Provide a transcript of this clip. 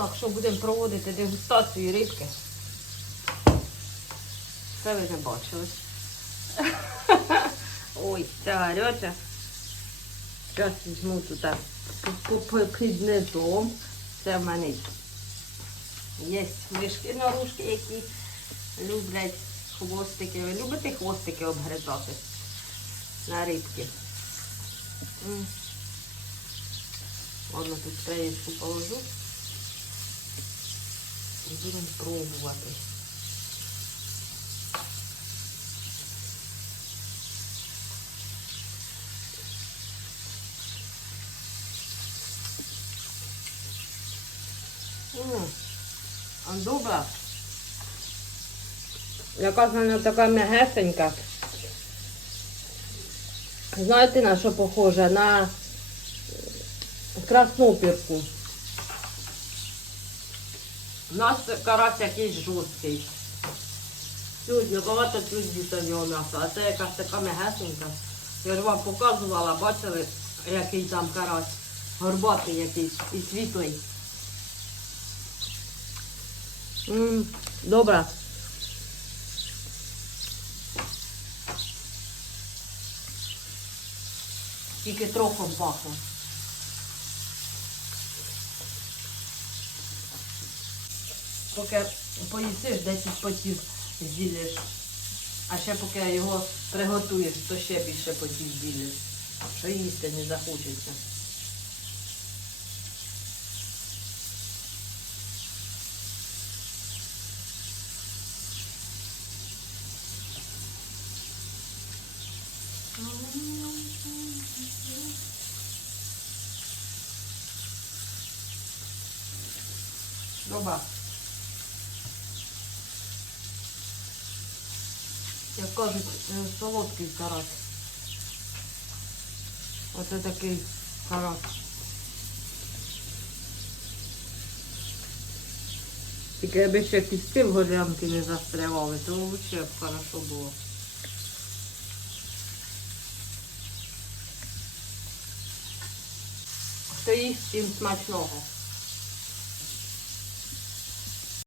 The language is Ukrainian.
Так що будемо проводити дегустацію рибки. Це ви не бачили. Ой, це гаряча. Зараз візьму тут під низом. Це в мене є мишки наружки, які люблять хвостики. Ви любите хвостики обгризати на рибки? Ладно, тут краєчку положу. І будемо пробувати. А добра. Якась вона така м'ягесенька. Знаєте на що похожа? На краснопірку. У нас карась якийсь жорсткий. Сьогодні багато нього м'яса, а це якась така м'ягесенька. Я ж вам показувала, бачили, який там карась. Горбатий якийсь і світлий. Добре. Тільки трохом пахне. Поки поїсиш 10 потів з'їдеш. А ще поки його приготуєш, то ще більше потів з'їдеш. Що їсти не захочеться. Добре. Як кажуть, е, солодкий карась. Оце такий карась. Тільки якби ще кісти в горлянки не застрявали, то взагалі б хорошо було. Хто їсть, всім смачного.